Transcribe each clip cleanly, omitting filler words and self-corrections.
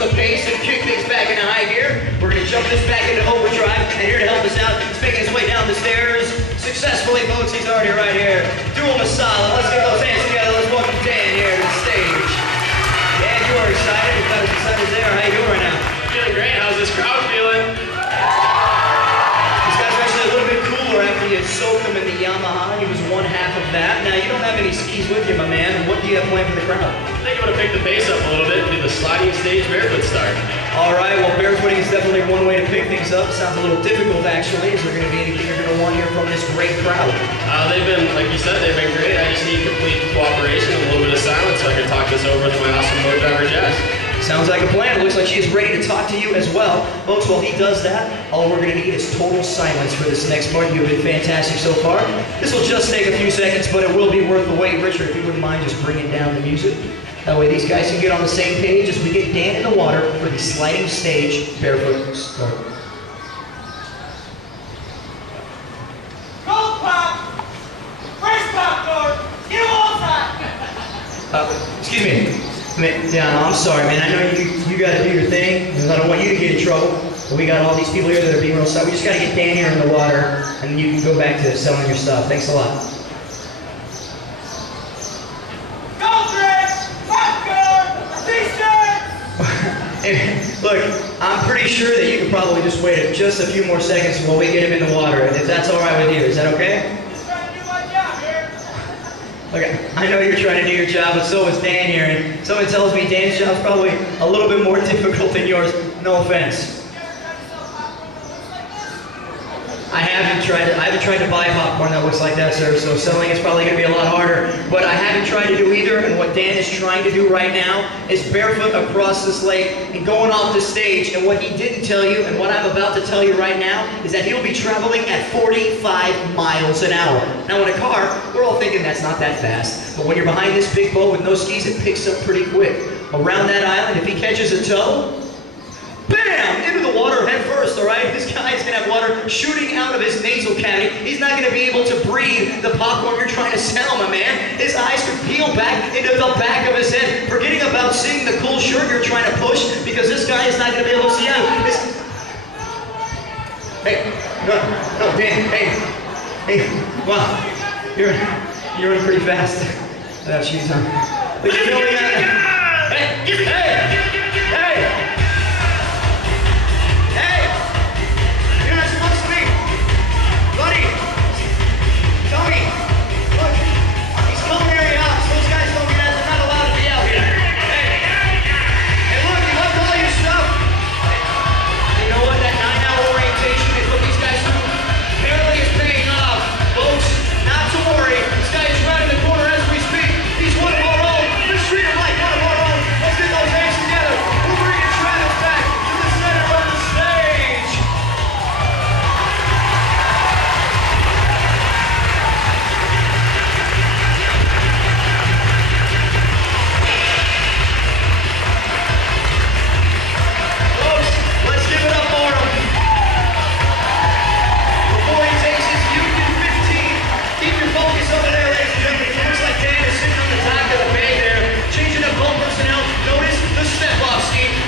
up the pace and kick things back into high gear. We're going to jump this back into overdrive, and here to help us out, he's making his way down the stairs successfully, folks. He's already right here. Do him a solid. Let's get those hands together. Let's welcome Dan here to the stage. Dan, you are excited. You've got us excited there. How you doing right now? Feeling great. How's this crowd feeling? These guys are actually a little bit cooler after you soaked them in the Yamaha. He was one half of that. Now, you don't have any skis with you, my man. What do you have planned for the crowd? I think I'm going to pick the pace up a little bit and do the sliding stage barefoot start. All right, well, barefooting is definitely one way to pick things up. Sounds a little difficult, actually. Is there going to be anything you're going to want here from this great crowd? They've been, like you said, they've been great. I just need complete cooperation and a little bit of silence so I can talk this over with my awesome motor driver, Jess. Sounds like a plan. It looks like she is ready to talk to you as well. Folks, while he does that, all we're going to need is total silence for this next part. You've been fantastic so far. This will just take a few seconds, but it will be worth the wait. Richard, if you wouldn't mind just bringing down the music. That way these guys can get on the same page as we get Dan in the water for the sliding stage barefoot start. Gold pop! Fresh popcorn! Get them all time! Excuse me. Yeah, no, I'm sorry, man. I know you got to do your thing because I don't want you to get in trouble. But we got all these people here that are being real sorry. We just got to get Dan here in the water, and then you can go back to selling your stuff. Thanks a lot. Gold drinks! Popcorn! T-shirts! Look, I'm pretty sure that you could probably just wait just a few more seconds while we get him in the water. If that's all right with you, is that okay? Just trying to do my job here. Look, I know you're trying to do your job, but so is Dan here, and someone tells me Dan's job's probably a little bit more difficult than yours. No offense. I haven't tried to buy popcorn that looks like that, sir, so selling is probably going to be a lot harder. But I haven't tried to do either, and what Dan is trying to do right now is barefoot across this lake and going off the stage. And what he didn't tell you, and what I'm about to tell you right now, is that he'll be traveling at 45 miles an hour. Now in a car, we're all thinking that's not that fast. But when you're behind this big boat with no skis, it picks up pretty quick. Around that island, if he catches a tow, bam! Into the water head first, all right? This guy is going to have water shooting out of his nasal cavity. He's not going to be able to breathe the popcorn you're trying to sell, my man. His eyes could peel back into the back of his head, forgetting about seeing the cool shirt you're trying to push because this guy is not going to be able to see out. Hey, no, Dan, hey, wow, you're running pretty fast. Without shoes on. But you know we got. Hey! Buddy, Tony, look, he's culinary ops. Those guys don't get out. They're not allowed to be out here. Hey, look, you left all your stuff. You know what? That 9-hour orientation is what these guys do. Apparently it's paying off. Folks, not to worry. This guy is right in the corner as we speak. He's one of our own. Let's treat him like one of our own. Let's get those hands together. We're bringing Travis back to the center of the stage.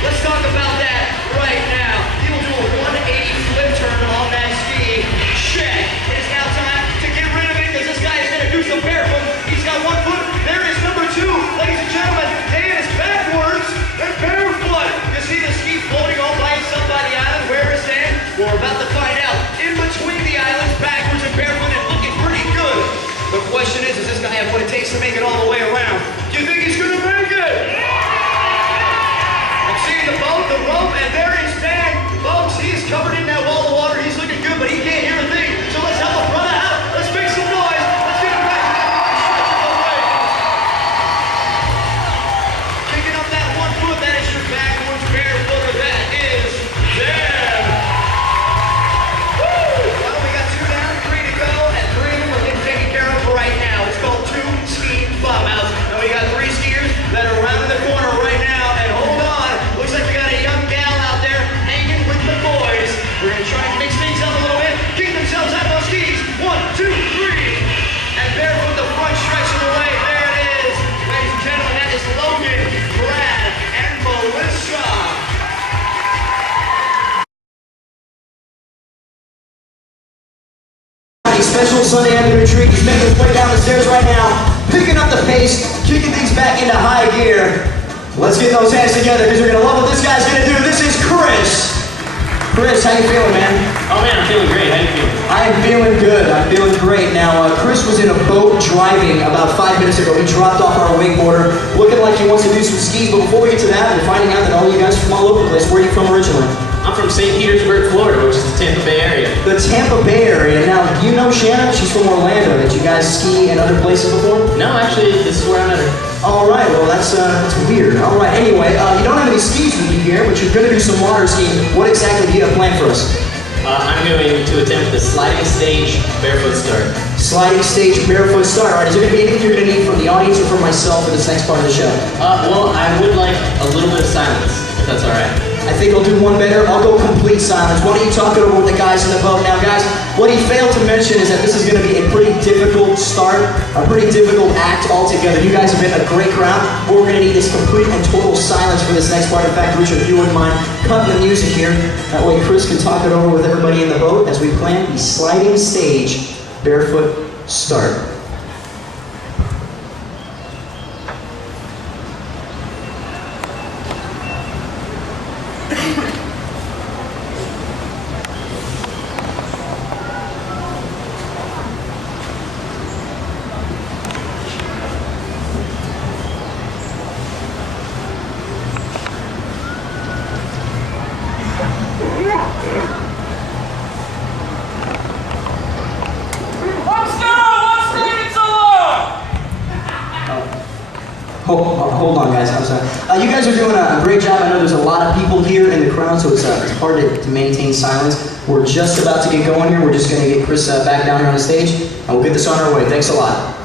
Let's talk about that right now. He will do a 180 flip turn on that ski. Check. It is now time to get rid of it because this guy is going to do some barefoot. He's got one foot. There is number 2. Ladies and gentlemen, Dan is backwards and barefoot. You see the ski floating all by itself by the island. Where is Dan? We're about to find out. In between the islands, backwards and barefoot and looking pretty good. The question is, does this guy have what it takes to make it all the way around? Do you think he's going to make it? The boat, the rope, and there is Dan. Folks, he's covered in that wall of water. He's looking good, but he can't hear a thing. So let's help him run out. Let's make some noise. Let's get him back to that stretch of the way. Picking up that one foot, that is your backwards barefooter. That is Dan. Woo! Well, we got 2 down, 3 to go, and 3 of them are getting taken care of for right now. It's called 2 ski bomb outs. And we got 3 skiers Sunday afternoon treat. He's making his way down the stairs right now, picking up the pace, kicking things back into high gear. Let's get those hands together because we're going to love what this guy's going to do. This is Chris. Chris, how you feeling, man? Oh man, I'm feeling great. How you feeling? I am feeling good. I'm feeling great. Now, Chris was in a boat driving about 5 minutes ago. He dropped off our wakeboarder, looking like he wants to do some skis. But before we get to that, we're finding out that all you guys are from all over the place. Where are you from originally? I'm from St. Petersburg, Florida, which is the Tampa Bay area. The Tampa Bay area. Now, do you know Shannon? She's from Orlando. Did you guys ski in other places before? No, actually, this is where I met her. All right, well, that's weird. All right, anyway, you don't have any skis with you here, but you're going to do some water skiing. What exactly do you have planned for us? I'm going to attempt the sliding stage barefoot start. Sliding stage barefoot start. All right, is there going to be anything you're going to need from the audience or from myself for this next part of the show? Well, I would like a little bit of silence, if that's all right. I think I'll do one better. I'll go complete silence. Why don't you talk it over with the guys in the boat? Now, guys, what he failed to mention is that this is going to be a pretty difficult start, a pretty difficult act altogether. You guys have been a great crowd, but we're going to need this complete and total silence for this next part. In fact, Richard, if you wouldn't mind cutting the music here, that way Chris can talk it over with everybody in the boat as we plan the sliding stage barefoot start. Hold on, guys. I'm sorry. You guys are doing a great job. I know there's a lot of people here in the crowd, so it's hard to maintain silence. We're just about to get going here. We're just going to get Chris back down here on the stage, and we'll get this on our way. Thanks a lot.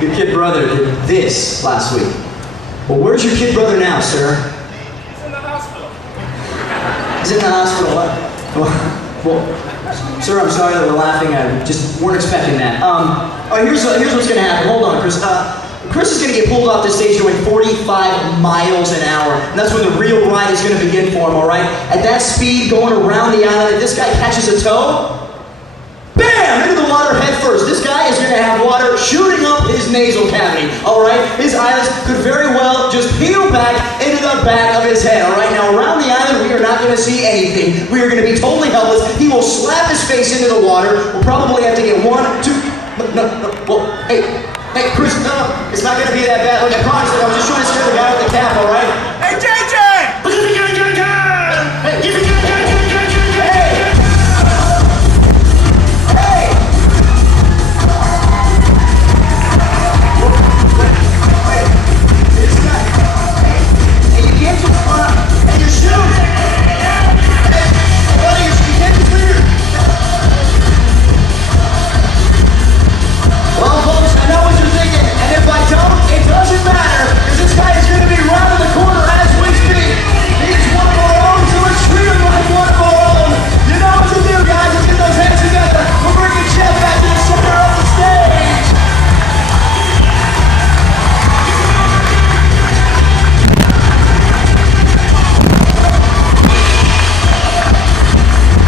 Your kid brother did this last week. Well, where's your kid brother now, sir? He's in the hospital. He's in the hospital. Well, sir, I'm sorry that we're laughing. I just weren't expecting that. All right, here's what's going to happen. Hold on, Chris. Chris is going to get pulled off the stage doing 45 miles an hour. And that's when the real ride is going to begin for him, all right? At that speed, going around the island, if this guy catches a toe, bam! Into the water head first. This guy is going to have water shooting up his nasal cavity, all right? His eyelids could very well just peel back into the back of his head, all right? Now, around the island, we are not going to see anything. We are going to be totally helpless. He will slap his face into the water. We'll probably have to get one, two... No, well, hey, Chris, no, it's not going to be that bad. Look, I promise you, I was just trying to scare the guy with the cap, all right? Hey, JJ! Well, folks, I know what you're thinking, and if I don't, it doesn't matter, because this guy is going to be round the corner as we speak. He's one of our own, so it's treated like one of our own. You know what to do, guys. Let's get those hands together. We're bringing Jeff back to the center of the stage.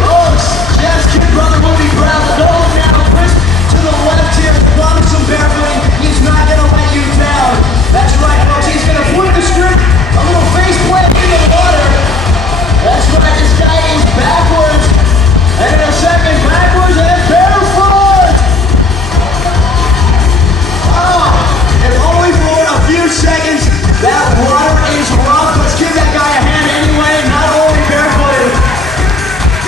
Folks, Jeff's kid brother will be proud to know now. Chris to the left here, promise some barefooting. He's not going to let you down. That's right, folks. He's going to flip the script. A little face plant in the water. That's right. This guy is backwards. And in a second, backwards and barefoot. Oh, if only for a few seconds. That water is rough. Let's give that guy a hand anyway. Not only barefooted,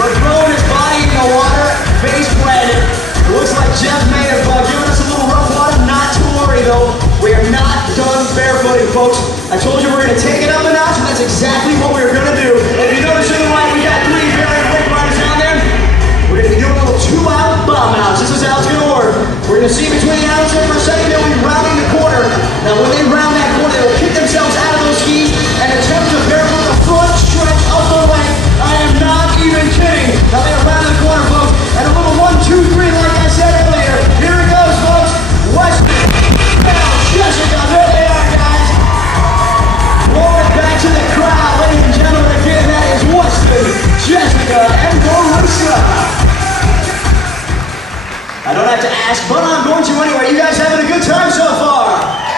but throwing his body in the water, face planted. It looks like Jeff may have given us a little rough water. Not to worry though, we are not done barefooting, folks. I told you we're going to take it up a notch, and that's exactly what we're going to do. If you notice to the right, we got 3 very quick riders down there. We're going to be doing a little 2-out bomb outs. This is how it's going to work. We're going to see between the outs there for a second. They'll be rounding the corner. Now, when they round that corner, they will kick themselves out of those skis and attempt to barefoot the front stretch of the length. I am not even kidding. Now, they are and Borussia. I don't have to ask, but I'm going to anyway. You guys having a good time so far?